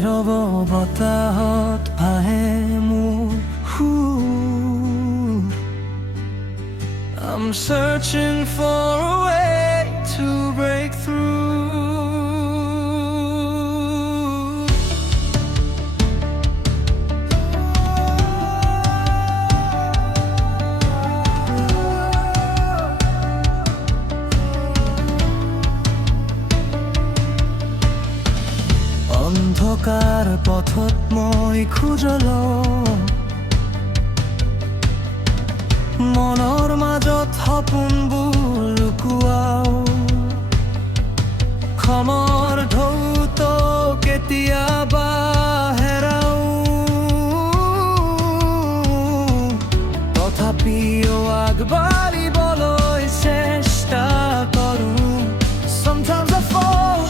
নীৰৱ বতাহত ভাহে মোৰ সুৰ I'm searching for a way to break through অন্ধকাৰ পথত মই খোজলওঁ মনৰ মাজত সপোনবোৰ লুকুৱাও খমৰ ঢৌত কেতিয়াবা হেৰাও তথাপিও আগবাঢ়িবলৈ চেষ্টা কৰোঁ Sometimes I fall,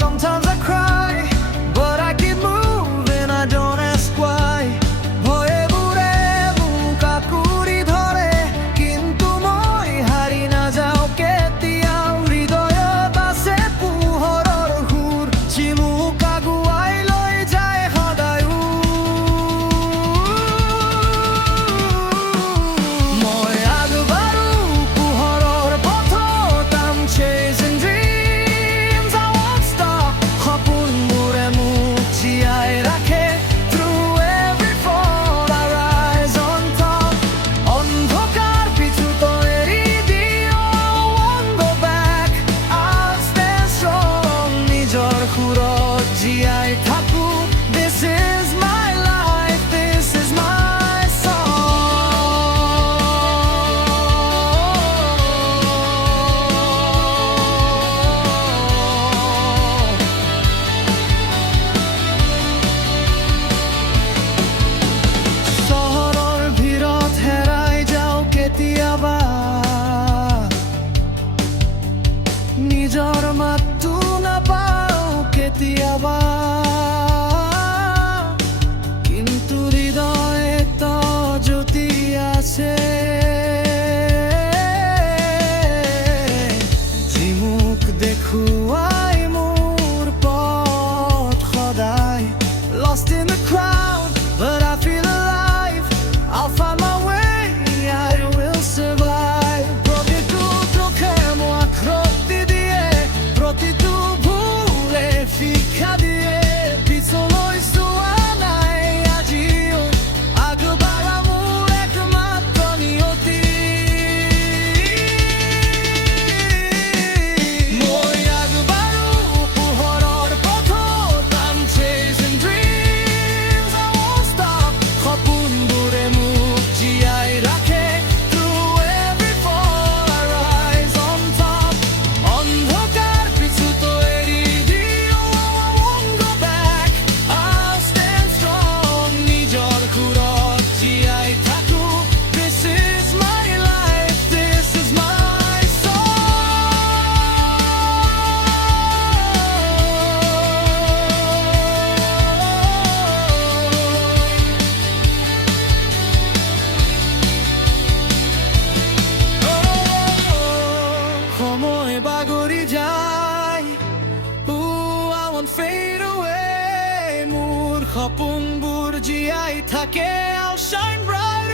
sometimes I cry But I keep moving, I don't ask why ভয়ে বুৰে মোক আঁকুৰি ধৰে কিন্তু মই হাৰি নাযাওঁ কেতিয়াও হৃদয়ত আছে পোহৰৰ সুৰ যি মোক আগুৱাই লৈ যায় সদায় মই আগবাঢ়ো পোহৰৰ পথত I'm chasing dreams I won't stop সপোনবোৰে মোক জীয়াই ৰাখে Through every fall I rise on top অন্ধকাৰ পিছুতো এৰি দিও I won't go back I'll stand strong নিজৰ সুৰত জীয়াই থাকো This is my life, this is my song চহৰৰ ভিৰত হেৰাই যাওঁ কেতিয়াবা নিজৰ মাতটো নাপাওঁ কেতিয়াবা কিন্তু হৃদয়ত জ্যোতি আছে যি মোক দেখুৱাই মোৰ পথ সদায় Lost in the crowd, but I feel alive I'll find my way, I will survive প্ৰতিটো দুখে মোক শক্তি দিয়ে প্ৰতিটো ভুলে শিক্ষা দিয়ে পিছলৈ চোৱা নাই আজিও আগবাঢ়া মোৰ একমাত্ৰ নিয়তি মই আগবাঢ়ো পোহৰৰ পথত I'm chasing dreams I won't stop সপোনবোৰে মোক জীয়াই ৰাখে Through every fall I rise on top অন্ধকাৰ পিছুতো এৰি দিও I won't go back I'll stand strong নিজৰ সুৰত জীয়াই থাকো This is my life, this is my song সময় বাগৰি যায় I won't fade away মোৰ সপোনবোৰ জীয়াই থাকে I'll shine bright